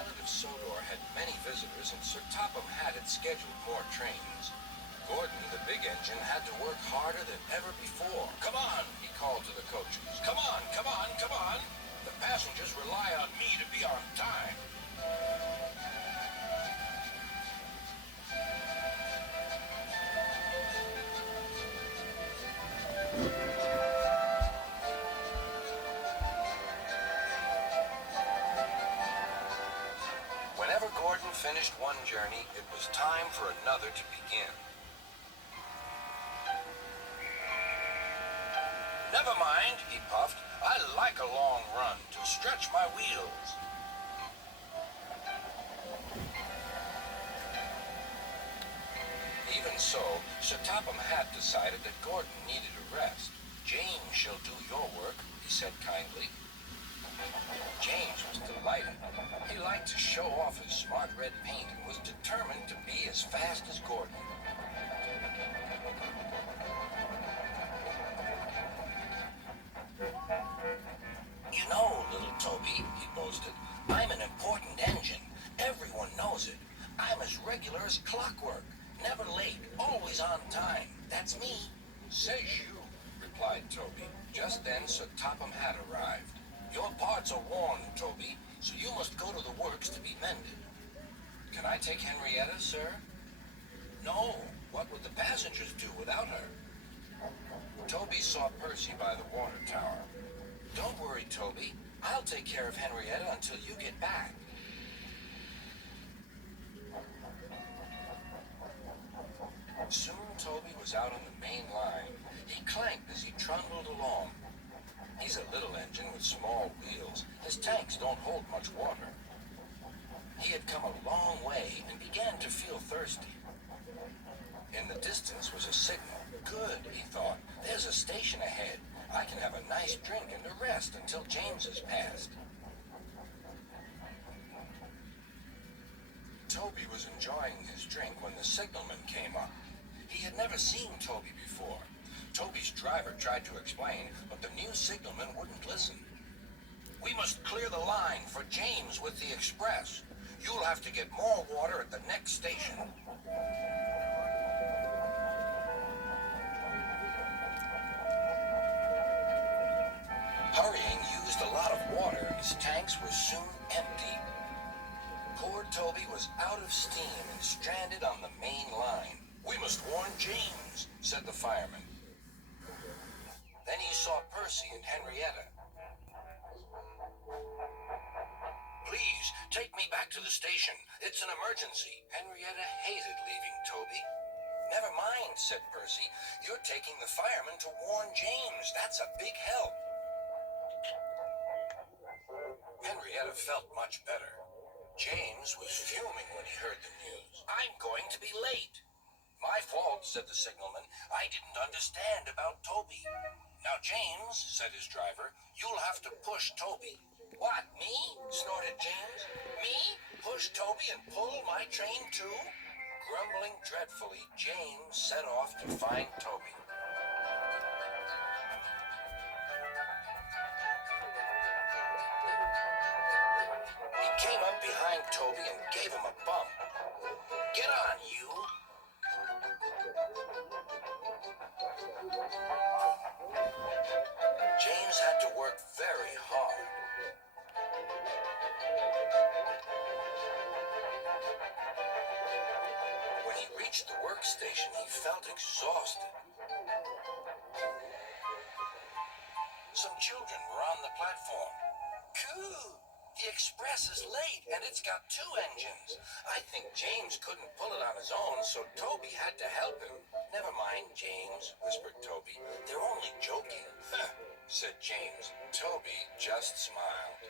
island of Sodor had many visitors, and Sir Topham had scheduled more trains. Gordon, the big engine, had to work harder than ever before. "Come on," he called to the coaches. "Come on, come on, come on. The passengers rely on me to be on time." Whenever Gordon finished one journey, it was time for another to begin. "Never mind," he puffed. "I like a long run to stretch my wheels." Even so, Sir Topham had decided that Gordon needed a rest. "James shall do your work," he said kindly. James was delighted. He liked to show off his smart red paint and was determined to be as fast as Gordon. "You know, little Toby," he boasted, "I'm an important engine. Everyone knows it. I'm as regular as clockwork. Never late, always on time. That's me." "Says you," replied Toby. Just then Sir Topham had arrived. "Your parts are worn, Toby, so you must go to the works to be mended." "Can I take Henrietta, sir?" "No. What would the passengers do without her?" Toby saw Percy by the water tower. "Don't worry, Toby. I'll take care of Henrietta until you get back." Soon Toby was out on the main line. He clanked as he trundled along. He's a little engine with small wheels. His tanks don't hold much water. He had come a long way and began to feel thirsty. In the distance was a signal. "Good," he thought. "There's a station ahead. I can have a nice drink and a rest until James has passed." Toby was enjoying his drink when the signalman came up. He had never seen Toby before. Toby's driver tried to explain, but the new signalman wouldn't listen. "We must clear the line for James with the express. You'll have to get more water at the next station." Hurrying used a lot of water, and his tanks were soon empty. Poor Toby was out of steam and stranded on the main line. "We must warn James," said the fireman. Then he saw Percy and Henrietta. "Please, take me back to the station. It's an emergency." Henrietta hated leaving Toby. "Never mind," said Percy. "You're taking the fireman to warn James. That's a big help." Henrietta felt much better. James was fuming when he heard the news. "I'm going to be late." "My fault," said the signalman. "I didn't understand about Toby." "Now, James," said his driver, "you'll have to push Toby." "What, me?" snorted James. "Me? Push Toby and pull my train too?" Grumbling dreadfully, James set off to find Toby. He came up behind Toby and gave him a bump. "Get on, you!" James had to work very hard. When he reached the workstation, he felt exhausted. Some children were on the platform. "Coo! The express is late, and it's got 2 engines. I think James couldn't pull it on his own, so Toby had to help him." "Never mind, James," whispered Toby. "They're only joking." "Huh," said James. Toby just smiled.